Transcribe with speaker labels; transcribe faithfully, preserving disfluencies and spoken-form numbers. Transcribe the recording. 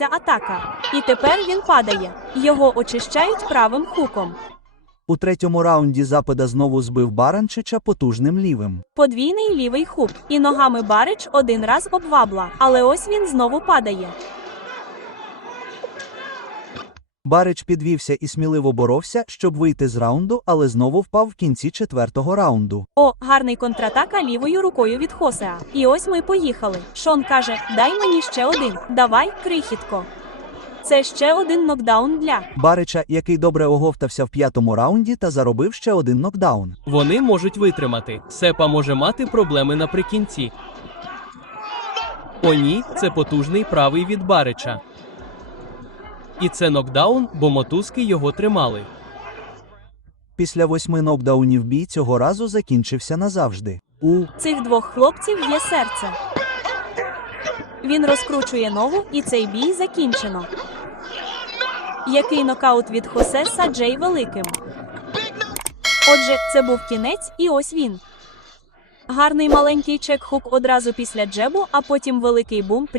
Speaker 1: атака. І тепер він падає. Його очищають правим хуком.
Speaker 2: У третьому раунді Запада знову збив Баранчича потужним лівим.
Speaker 1: Подвійний лівий хук. І ногами Барич один раз обвабла. Але ось він знову падає.
Speaker 2: Барич підвівся і сміливо боровся, щоб вийти з раунду, але знову впав в кінці четвертого раунду.
Speaker 1: О, гарний контратака лівою рукою від Хосеа. І ось ми поїхали. Шон каже, дай мені ще один. Давай, крихітко. Це ще один нокдаун для
Speaker 2: Барича, який добре оговтався в п'ятому раунді та заробив ще один нокдаун.
Speaker 3: Вони можуть витримати. Сепа може мати проблеми наприкінці. О ні, це потужний правий від Барича. І це нокдаун, бо мотузки його тримали.
Speaker 2: Після восьми нокдаунів бій цього разу закінчився назавжди. У
Speaker 1: цих двох хлопців є серце. Він розкручує ногу, і цей бій закінчено. Який нокаут від Хосе Саджей великим. Отже, це був кінець, і ось він. Гарний маленький чек-хук одразу після джебу, а потім великий бум